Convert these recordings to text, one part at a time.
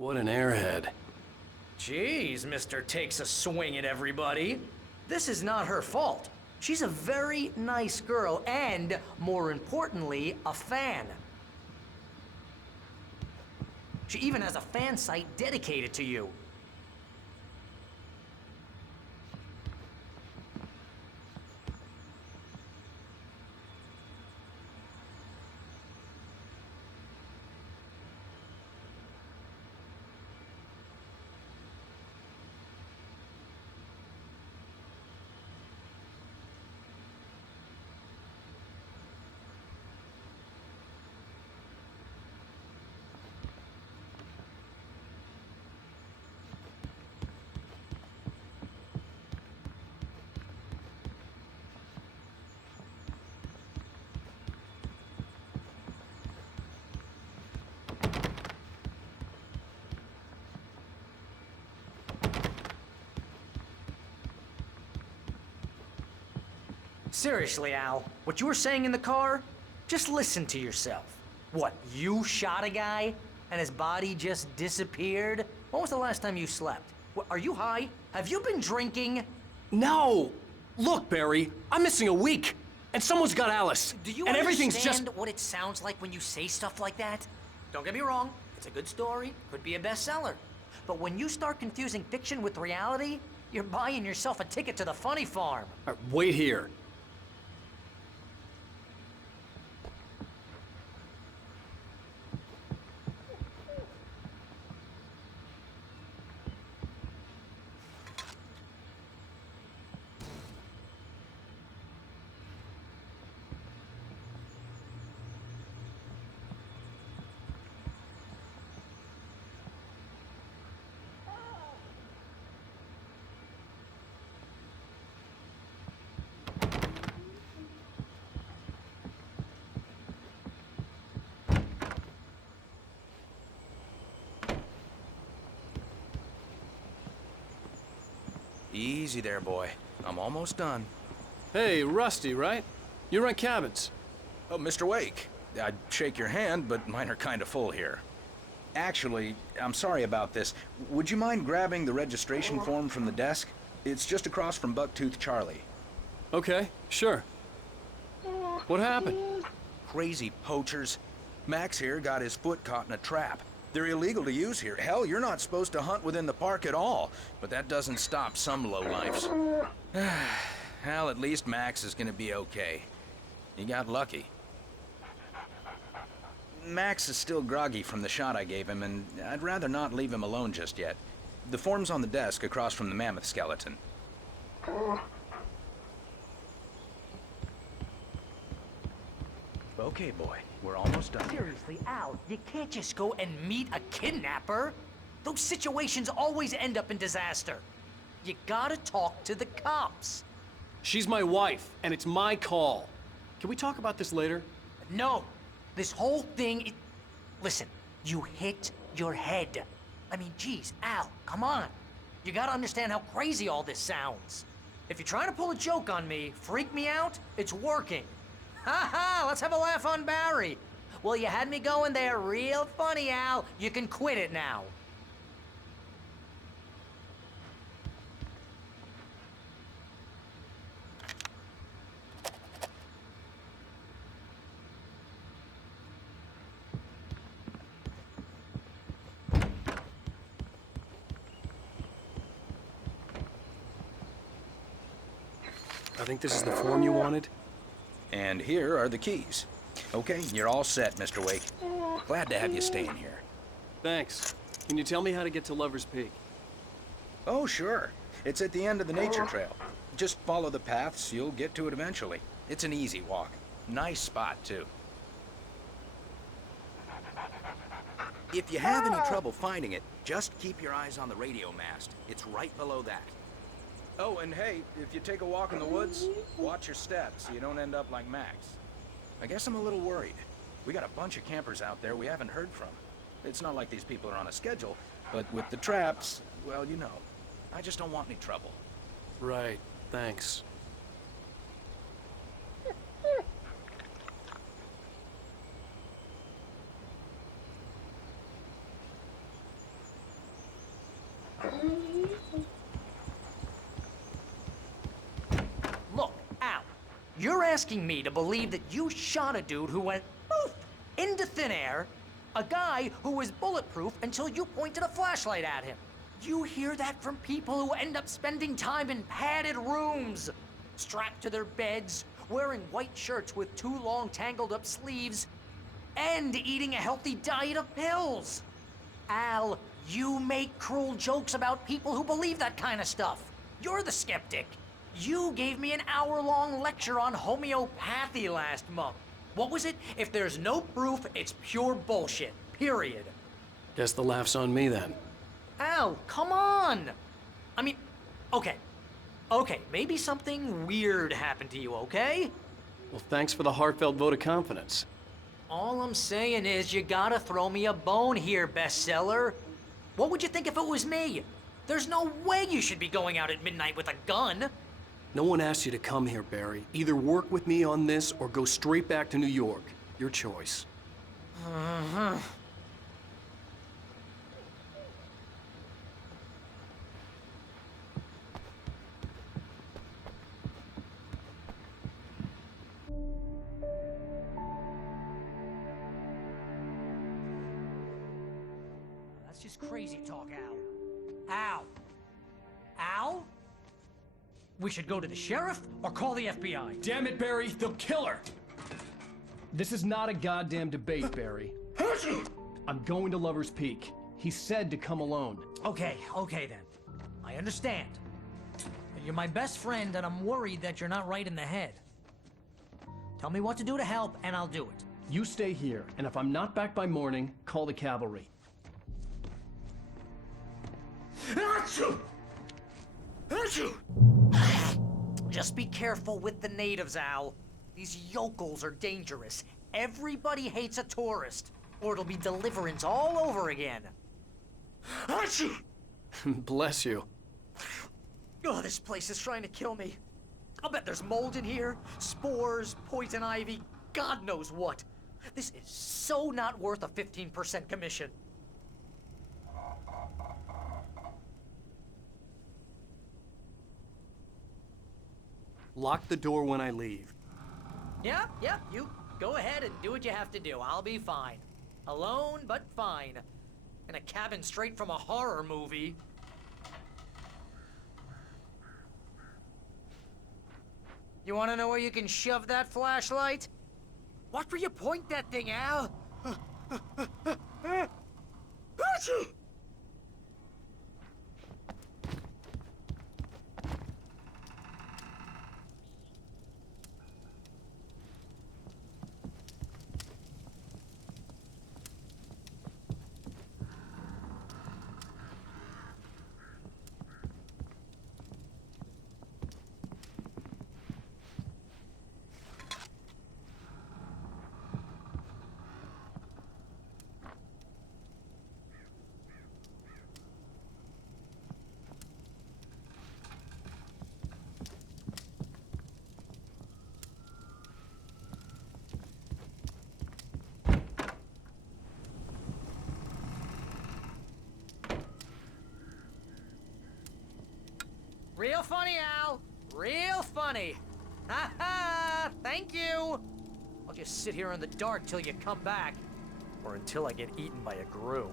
What an airhead. Jeez, Mr. Takes a Swing at Everybody. This is not her fault. She's a very nice girl and, more importantly, a fan. She even has a fan site dedicated to you. Seriously, Al, what you were saying in the car? Just listen to yourself. What, you shot a guy and his body just disappeared? When was the last time you slept? What, are you high? Have you been drinking? No! Look, Barry, I'm missing a week, and someone's got Alice. Do you and everything's understand just... what it sounds like when you say stuff like that? Don't get me wrong, it's a good story, could be a bestseller. But when you start confusing fiction with reality, you're buying yourself a ticket to the funny farm. All right, wait here. Easy there, boy. I'm almost done. Hey, Rusty, right? You rent cabins. Oh, Mr. Wake. I'd shake your hand, but mine are kind of full here. Actually, I'm sorry about this. Would you mind grabbing the registration form from the desk? It's just across from Bucktooth Charlie. Okay, sure. What happened? Crazy poachers. Max here got his foot caught in a trap. They're illegal to use here. Hell, you're not supposed to hunt within the park at all. But that doesn't stop some lowlifes. Hell, at least Max is gonna be okay. He got lucky. Max is still groggy from the shot I gave him, and I'd rather not leave him alone just yet. The form's on the desk across from the mammoth skeleton. Okay, boy. We're almost done. Seriously, Al, you can't just go and meet a kidnapper. Those situations always end up in disaster. You gotta talk to the cops. She's my wife, and it's my call. Can we talk about this later? No, this whole thing, listen, you hit your head. I mean, geez, Al, come on. You gotta understand how crazy all this sounds. If you're trying to pull a joke on me, freak me out, it's working. Ha ha, let's have a laugh on Barry. Well, you had me going there real funny, Al. You can quit it now. I think this is the form you wanted. And here are the keys. Okay, you're all set, Mr. Wake. Glad to have you staying here. Thanks. Can you tell me how to get to Lover's Peak? Oh, sure. It's at the end of the nature trail. Just follow the paths, you'll get to it eventually. It's an easy walk. Nice spot, too. If you have any trouble finding it, just keep your eyes on the radio mast. It's right below that. Oh, and hey, if you take a walk in the woods, watch your steps so you don't end up like Max. I guess I'm a little worried. We got a bunch of campers out there we haven't heard from. It's not like these people are on a schedule, but with the traps, well, you know. I just don't want any trouble. Right, thanks. Look, Al, you're asking me to believe that you shot a dude who went poof into thin air, a guy who was bulletproof until you pointed a flashlight at him. You hear that from people who end up spending time in padded rooms, strapped to their beds, wearing white shirts with too long tangled up sleeves, and eating a healthy diet of pills. Al, you make cruel jokes about people who believe that kind of stuff. You're the skeptic. You gave me an hour-long lecture on homeopathy last month. What was it? If there's no proof, it's pure bullshit. Period. Guess the laugh's on me then. Al, come on! I mean, okay. Okay, maybe something weird happened to you, okay? Well, thanks for the heartfelt vote of confidence. All I'm saying is you gotta throw me a bone here, bestseller. What would you think if it was me? There's no way you should be going out at midnight with a gun. No one asked you to come here, Barry. Either work with me on this or go straight back to New York. Your choice. That's just crazy talk, Al. Al? Al? We should go to the sheriff or call the FBI. Damn it, Barry, they'll kill her! This is not a goddamn debate, Barry. I'm going to Lover's Peak. He said to come alone. Okay then. I understand. You're my best friend, and I'm worried that you're not right in the head. Tell me what to do to help, and I'll do it. You stay here, and if I'm not back by morning, call the cavalry. Just be careful with the natives, Al. These yokels are dangerous. Everybody hates a tourist, or it'll be Deliverance all over again. Bless you. Oh, this place is trying to kill me. I'll bet there's mold in here, spores, poison ivy, God knows what. This is so not worth a 15% commission. Lock the door when I leave. Yeah, you go ahead and do what you have to do. I'll be fine. Alone, but fine. In a cabin straight from a horror movie. You wanna know where you can shove that flashlight? Watch where you point that thing, Al! Real funny, Al. Real funny. Ha ha! Thank you! I'll just sit here in the dark till you come back. Or until I get eaten by a grue.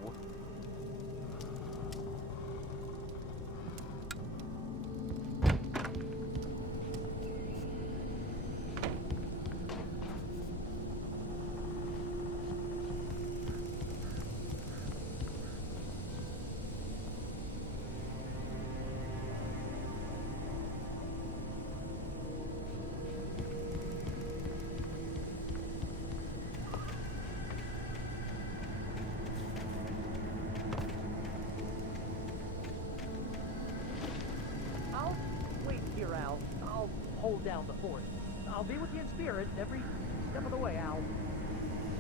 I'll hold down the fort. I'll be with you in spirit every step of the way, Al.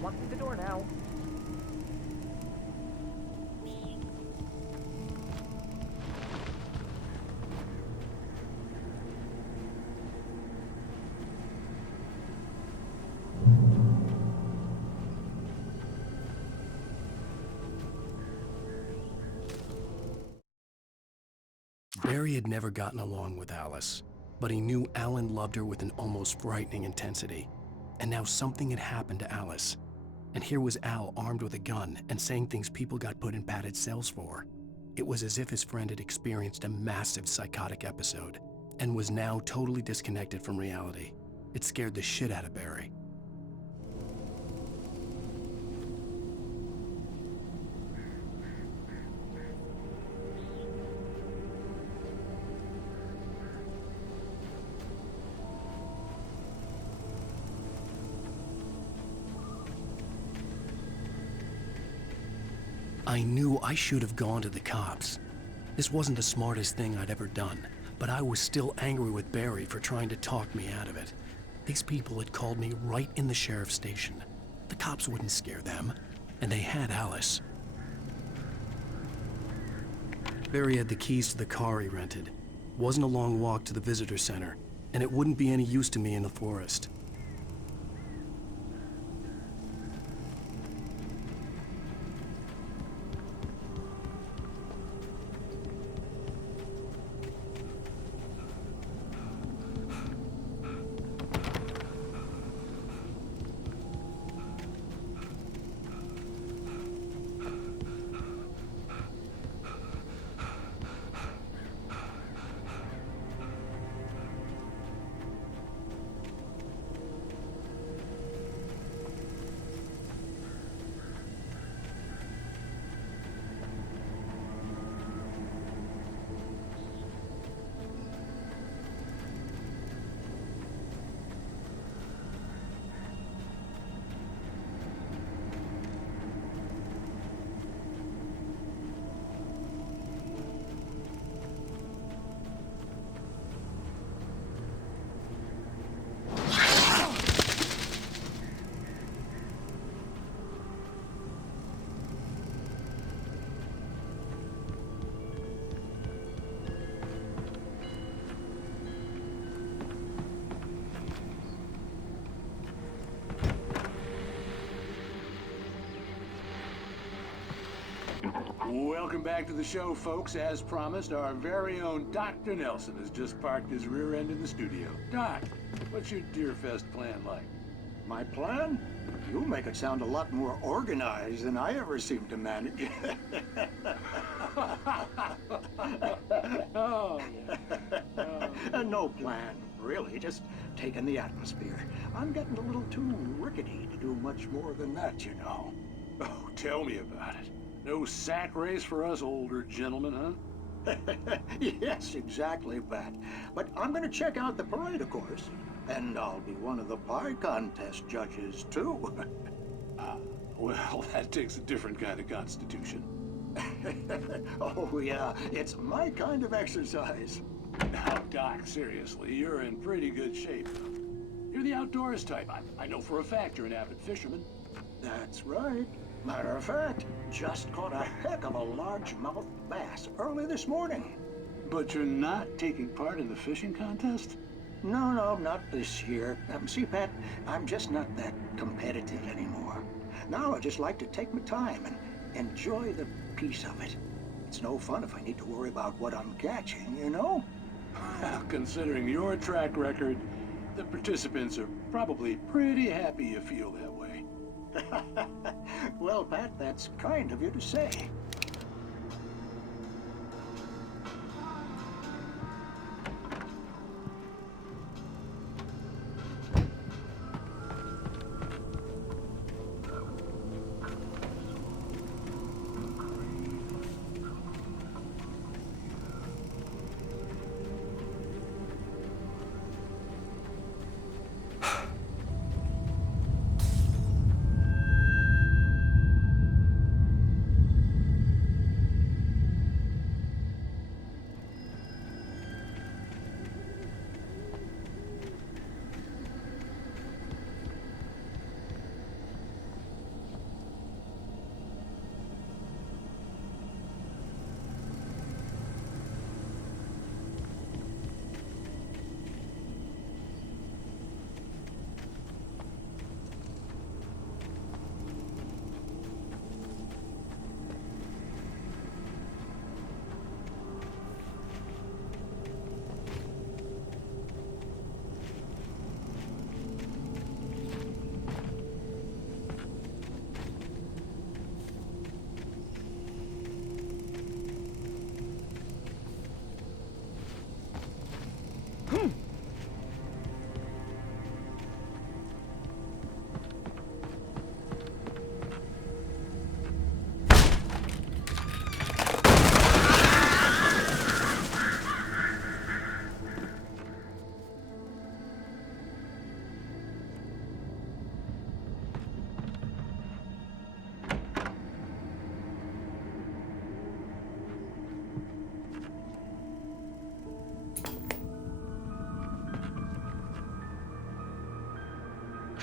Lock the door now. Barry had never gotten along with Alice, but he knew Alan loved her with an almost frightening intensity. And now something had happened to Alice. And here was Al armed with a gun and saying things people got put in padded cells for. It was as if his friend had experienced a massive psychotic episode and was now totally disconnected from reality. It scared the shit out of Barry. I knew I should have gone to the cops. This wasn't the smartest thing I'd ever done, but I was still angry with Barry for trying to talk me out of it. These people had called me right in the sheriff's station. The cops wouldn't scare them, and they had Alice. Barry had the keys to the car he rented. Wasn't a long walk to the visitor center, and it wouldn't be any use to me in the forest. Welcome back to the show, folks. As promised, our very own Dr. Nelson has just parked his rear end in the studio. Doc, what's your Deerfest plan like? My plan? You make it sound a lot more organized than I ever seem to manage. Oh, yeah. No plan, really. Just taking the atmosphere. I'm getting a little too rickety to do much more than that, you know. Oh, tell me about it. No sack race for us older gentlemen, huh? Yes, exactly, Pat. But I'm going to check out the parade, of course. And I'll be one of the pie contest judges, too. Well, that takes a different kind of constitution. Oh, yeah. It's my kind of exercise. Now, Doc, seriously, you're in pretty good shape. You're the outdoors type. I know for a fact you're an avid fisherman. That's right. Matter of fact, just caught a heck of a largemouth bass early this morning. But you're not taking part in the fishing contest? No, not this year. See, Pat, I'm just not that competitive anymore. Now I just like to take my time and enjoy the peace of it. It's no fun if I need to worry about what I'm catching, you know? Well, considering your track record, the participants are probably pretty happy you feel that way. Well, Pat, that's kind of you to say.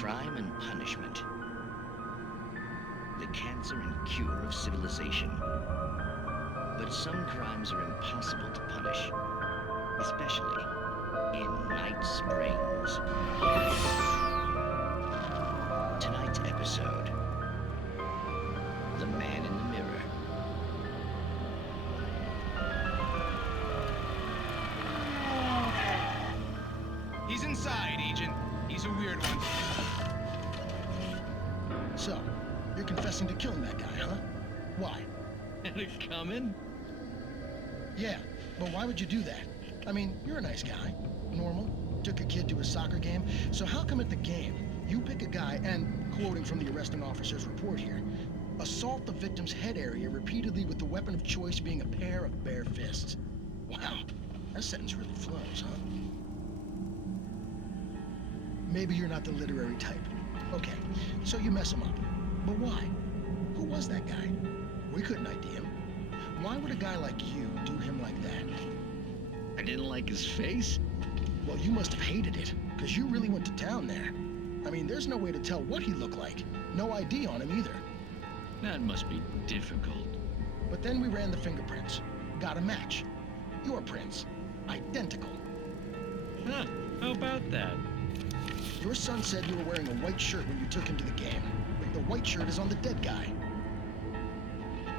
crime and punishment. The cancer and cure of civilization. But some crimes are impossible to punish, especially in Night Springs. Tonight's episode, The Man in the Mirror. He's inside, Agent. He's a weird one. So, you're confessing to killing that guy, huh? Why? Had it coming? Yeah, but why would you do that? I mean, you're a nice guy. Normal. Took your kid to a soccer game. So how come at the game, you pick a guy and, quoting from the arresting officer's report here, assault the victim's head area repeatedly with the weapon of choice being a pair of bare fists? Wow, that sentence really flows, huh? Maybe you're not the literary type. Okay, so you mess him up. But why? Who was that guy? We couldn't ID him. Why would a guy like you do him like that? I didn't like his face? Well, you must have hated it, because you really went to town there. I mean, there's no way to tell what he looked like. No ID on him either. That must be difficult. But then we ran the fingerprints. Got a match. Your prints. Identical. Huh, how about that? Your son said you were wearing a white shirt when you took him to the game. But the white shirt is on the dead guy.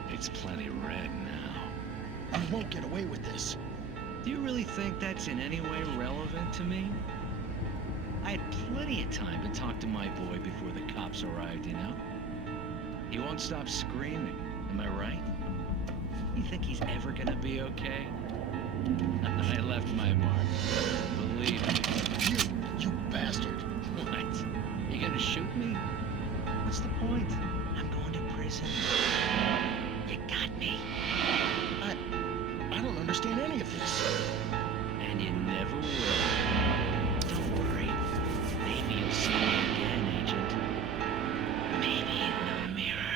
It's plenty red now. You won't get away with this. Do you really think that's in any way relevant to me? I had plenty of time to talk to my boy before the cops arrived, you know? He won't stop screaming, am I right? You think he's ever gonna be okay? I left my mark. Believe me. You bastard. What? You gonna shoot me? What's the point? I'm going to prison. You got me. I don't understand any of this. And you never will. Don't worry. Maybe you'll see me again, Agent. Maybe in the mirror.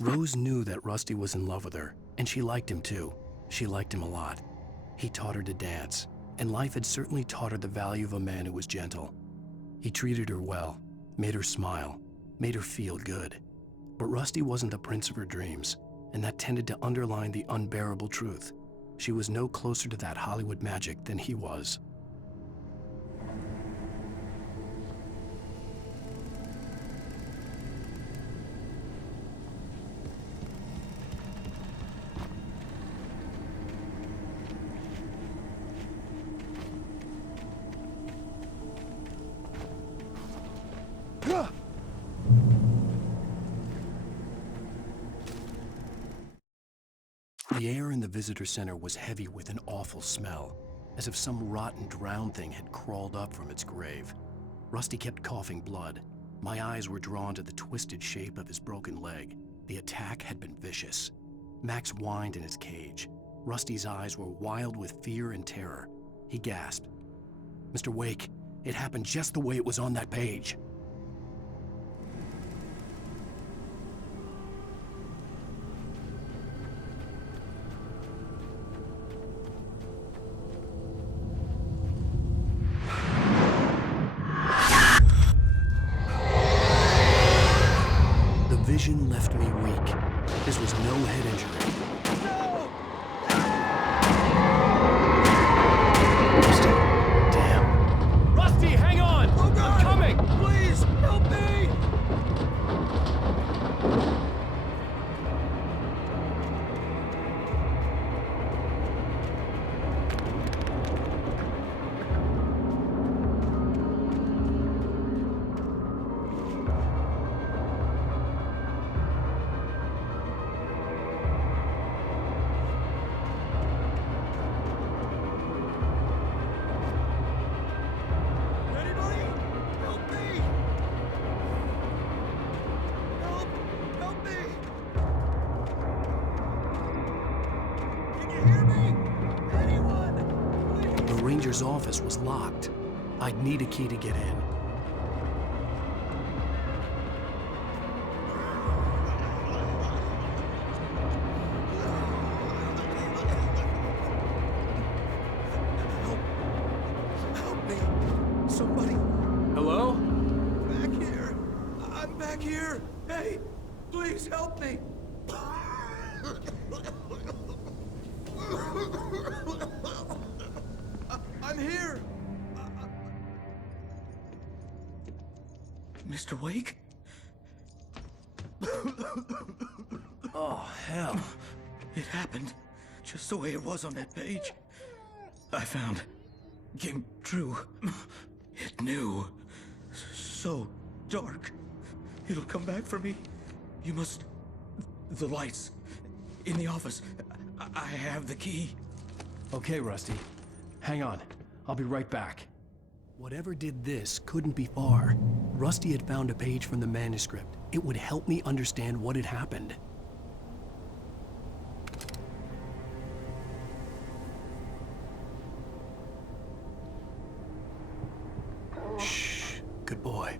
Rose knew that Rusty was in love with her, and she liked him too. She liked him a lot. He taught her to dance, and life had certainly taught her the value of a man who was gentle. He treated her well, made her smile, made her feel good. But Rusty wasn't the prince of her dreams, and that tended to underline the unbearable truth. She was no closer to that Hollywood magic than he was. The air in the visitor center was heavy with an awful smell, as if some rotten drowned thing had crawled up from its grave. Rusty kept coughing blood. My eyes were drawn to the twisted shape of his broken leg. The attack had been vicious. Max whined in his cage. Rusty's eyes were wild with fear and terror. He gasped, "Mr. Wake, it happened just the way it was on that page." The vision left me weak. This was no head injury. No! The ranger's office was locked. I'd need a key to get in. Help me. Somebody. Hello? Back here. I'm back here. Hey, please help me. I'm here. Mr. Wake? Oh, hell. It happened just the way it was on that page. I found. Came true. It knew. So dark. It'll come back for me. You must. The lights. In the office. I have the key. Okay, Rusty. Hang on. I'll be right back. Whatever did this couldn't be far. Rusty had found a page from the manuscript. It would help me understand what had happened. Shh. Good boy.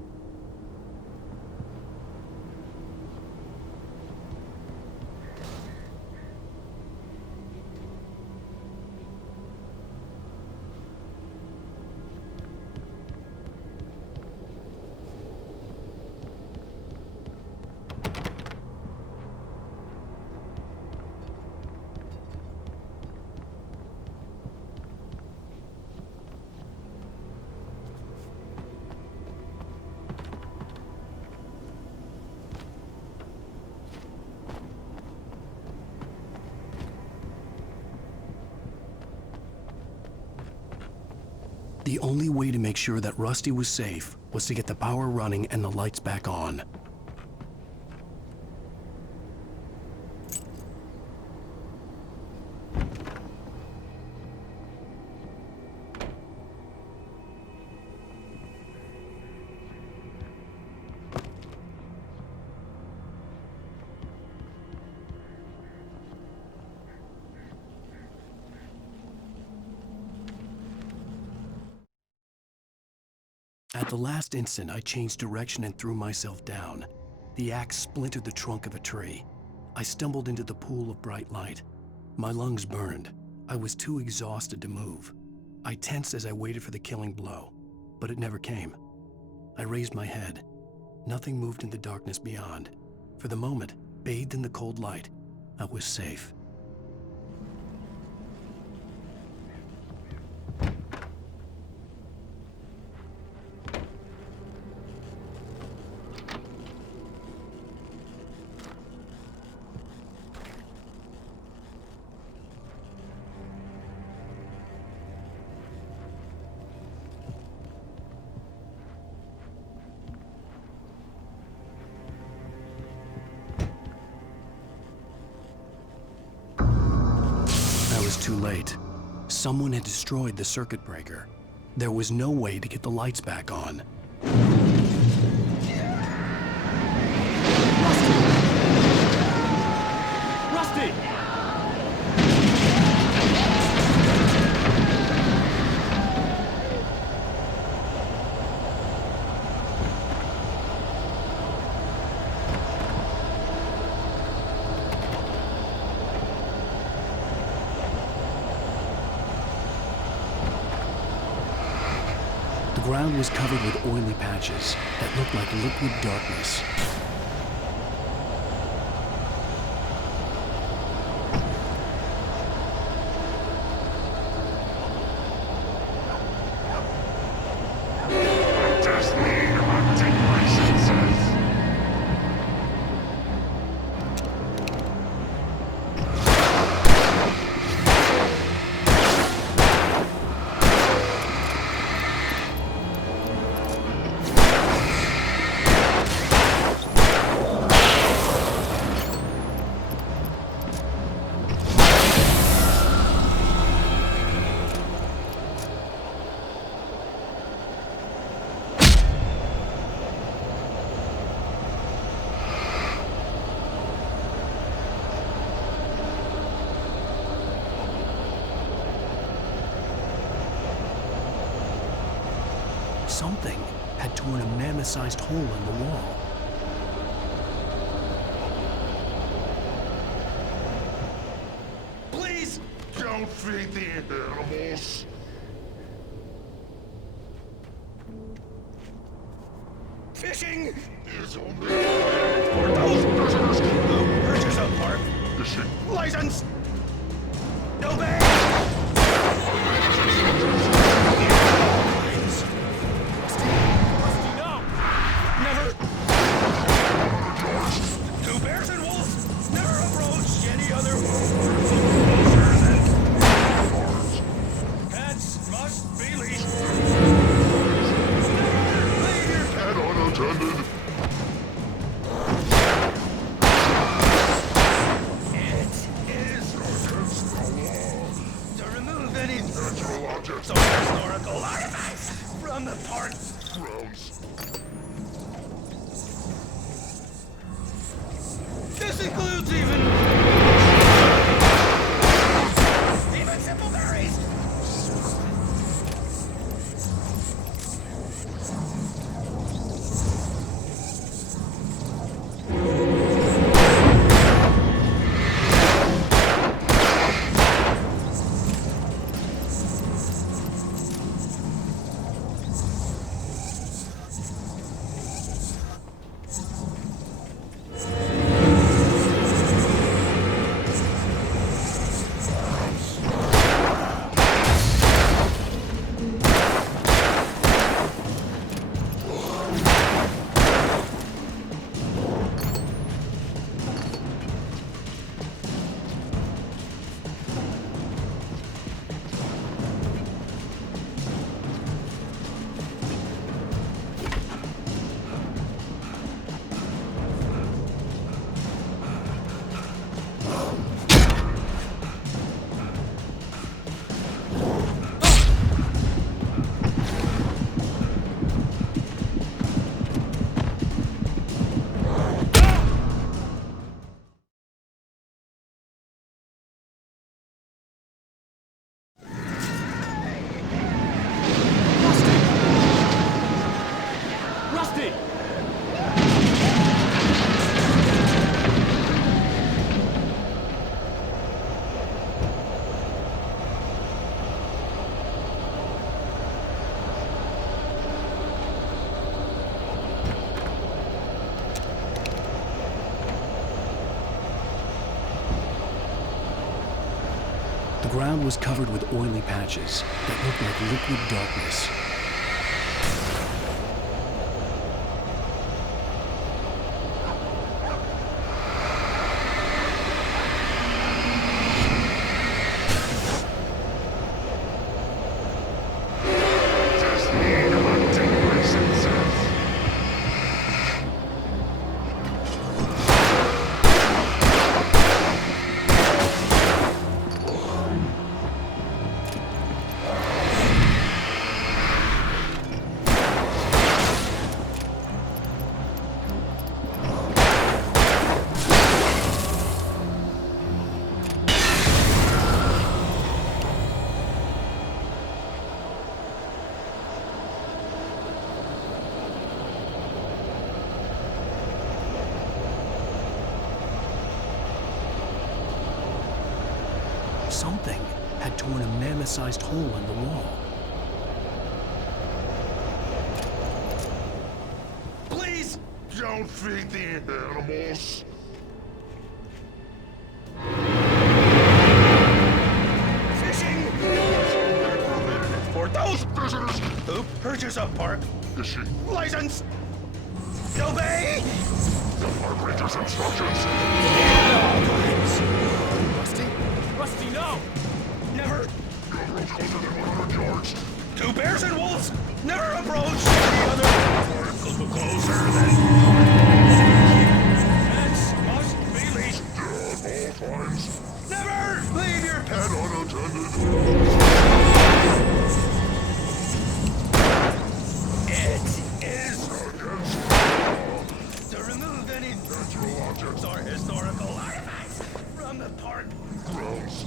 The only way to make sure that Rusty was safe was to get the power running and the lights back on. At the last instant, I changed direction and threw myself down. The axe splintered the trunk of a tree. I stumbled into the pool of bright light. My lungs burned. I was too exhausted to move. I tensed as I waited for the killing blow, but it never came. I raised my head. Nothing moved in the darkness beyond. For the moment, bathed in the cold light, I was safe. I was too late. Someone had destroyed the circuit breaker. There was no way to get the lights back on. Rusty! The ground was covered with oily patches that looked like liquid darkness. Something had torn a mammoth-sized hole in the wall. Please don't feed the animals. Fishing! Is only for those visitors who purchase a park fishing license. Obey! Rusty, no! Never! Two bears and wolves never approach any other pets must be leashed. Never leave your Pet unattended. It is Against the law. to remove any Natural objects. historical artifacts from the park. Grounds. This includes even simple berries. Rusty! The ground was covered with oily patches that looked like liquid darkness. Just need hunting licenses. Something had torn a mammoth-sized hole in the wall. Please! Don't feed the animals. Fishing! For those Visitors who purchase a park fishing. license. Obey! The park ranger's instructions. Rusty? Rusty, no! Never! Go closer than 100 yards. Two bears and wolves never approach any other. Closer than. Pets must be leashed. At all times. Never leave your pet. Pet unattended. It is Against the law. to remove any Natural objects. or historical artifacts from the park. Grounds.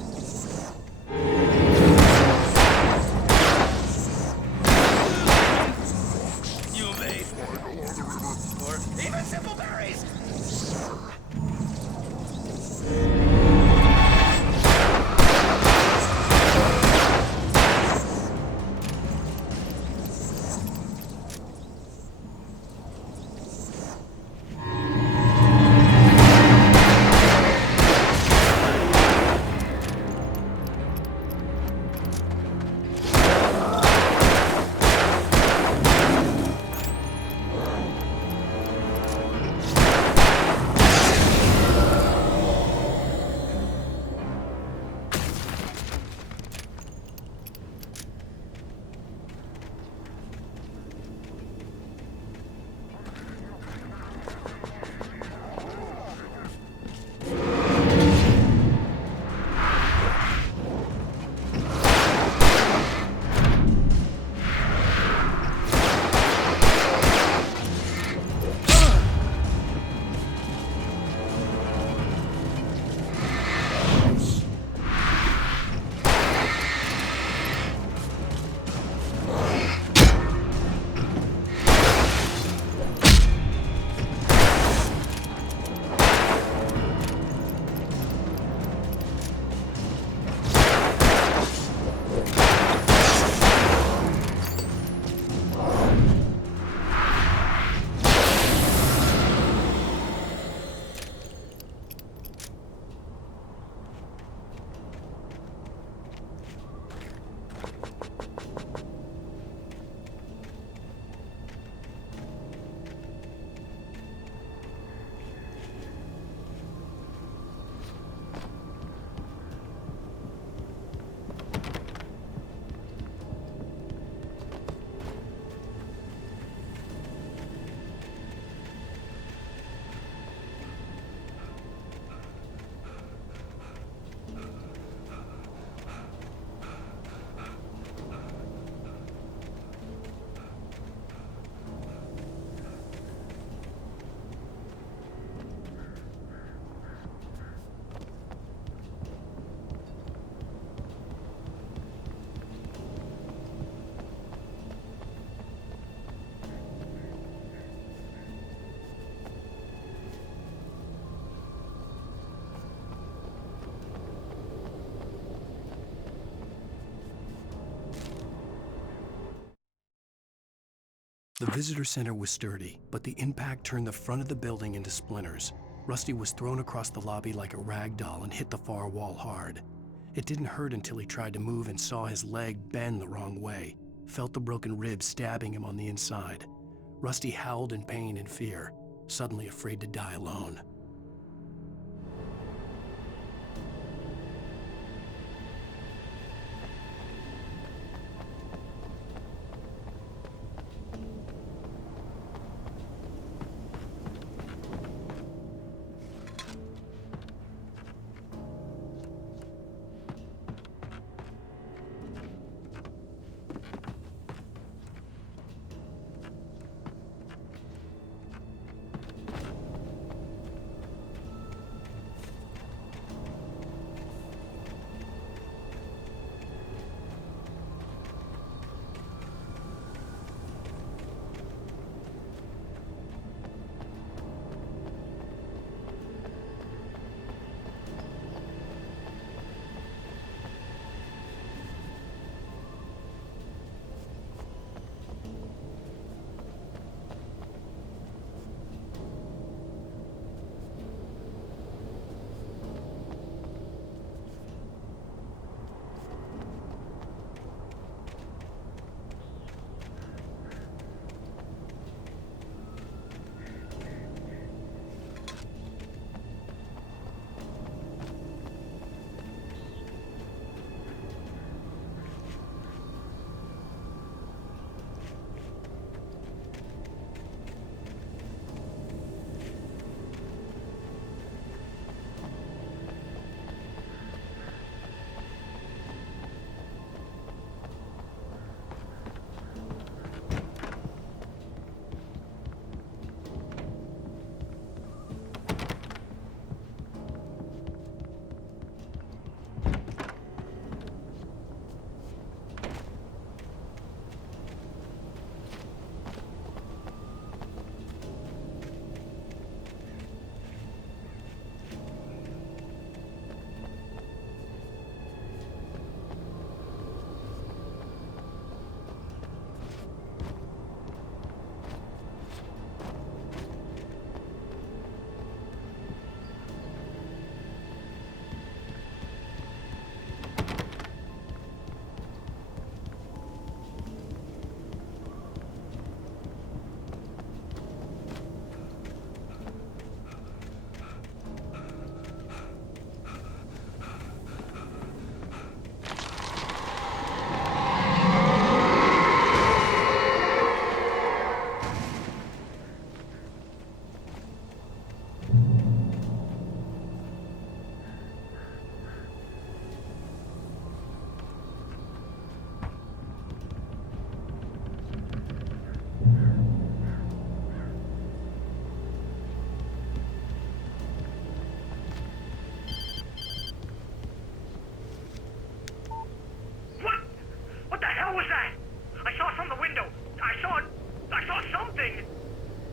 The visitor center was sturdy, but the impact turned the front of the building into splinters. Rusty was thrown across the lobby like a rag doll and hit the far wall hard. It didn't hurt until he tried to move and saw his leg bend the wrong way, felt the broken rib stabbing him on the inside. Rusty howled in pain and fear, suddenly afraid to die alone.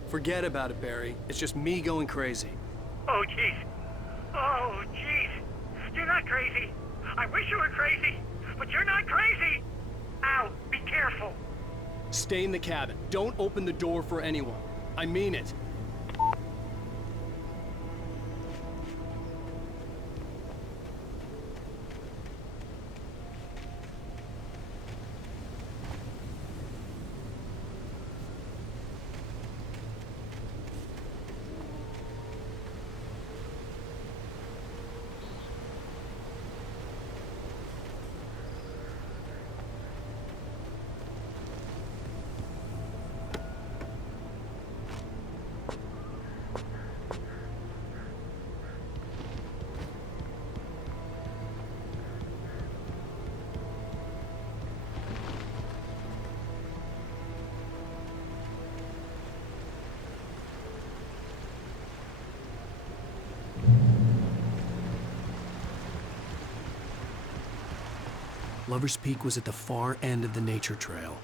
Forget about it, Barry. It's just me going crazy. Oh, jeez. Oh, jeez. You're not crazy. I wish you were crazy, but you're not crazy. Al, be careful. Stay in the cabin. Don't open the door for anyone. I mean it. Lover's Peak was at the far end of the nature trail.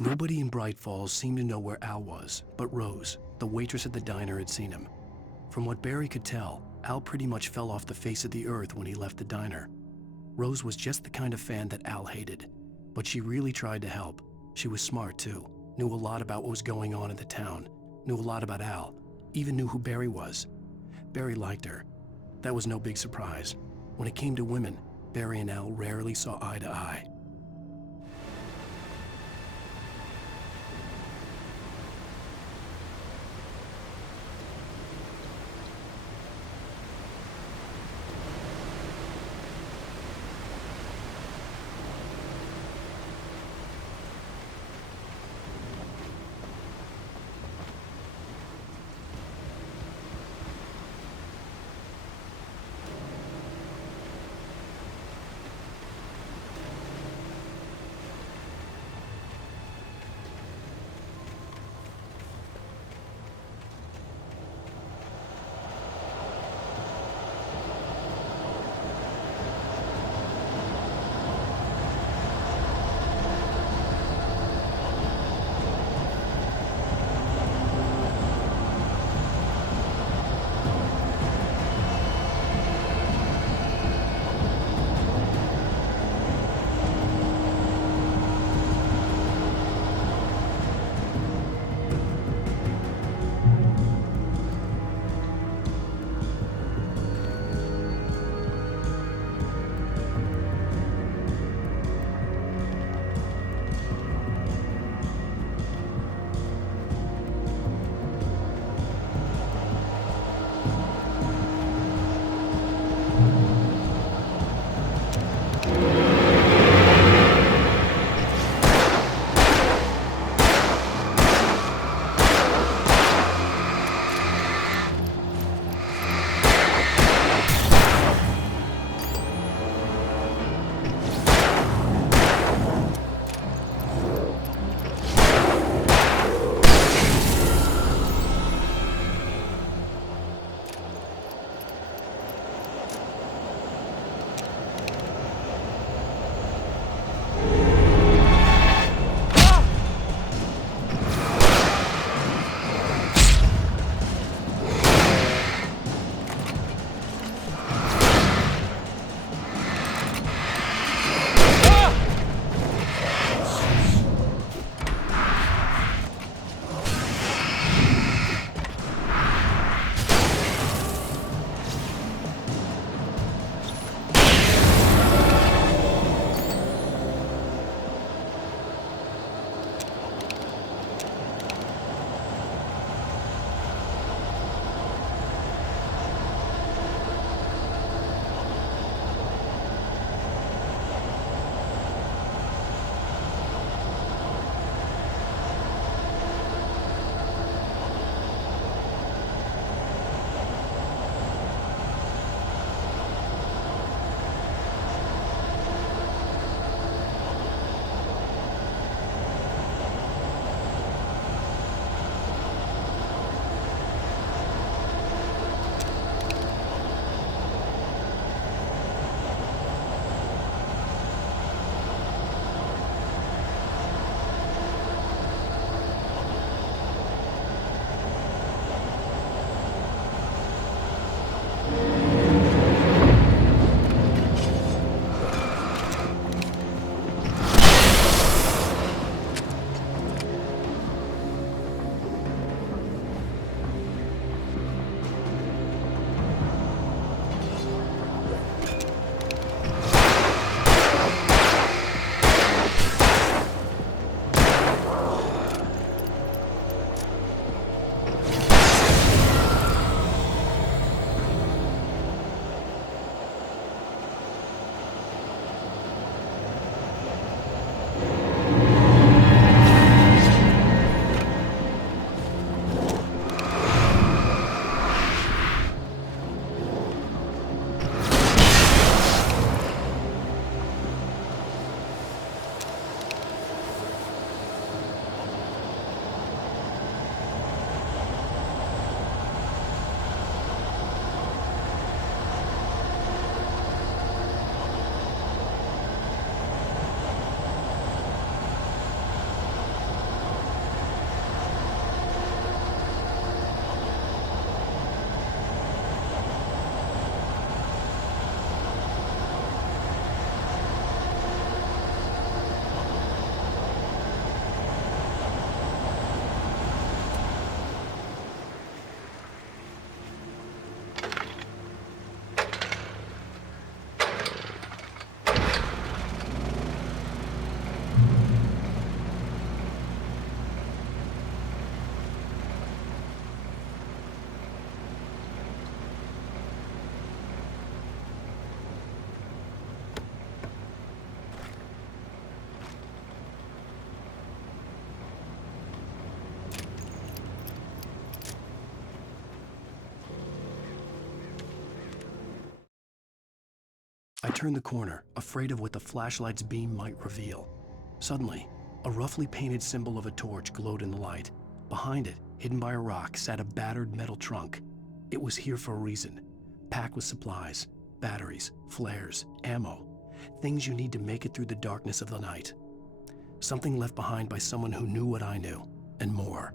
Nobody in Bright Falls seemed to know where Al was, but Rose, the waitress at the diner, had seen him. From what Barry could tell, Al pretty much fell off the face of the earth when he left the diner. Rose was just the kind of fan that Al hated, but she really tried to help. She was smart too, knew a lot about what was going on in the town, knew a lot about Al, even knew who Barry was. Barry liked her. That was no big surprise. When it came to women, Barry and Al rarely saw eye to eye. turned the corner, afraid of what the flashlight's beam might reveal. Suddenly, a roughly painted symbol of a torch glowed in the light. Behind it, hidden by a rock, sat a battered metal trunk. It was here for a reason, packed with supplies, batteries, flares, ammo, things you need to make it through the darkness of the night. Something left behind by someone who knew what I knew, and more.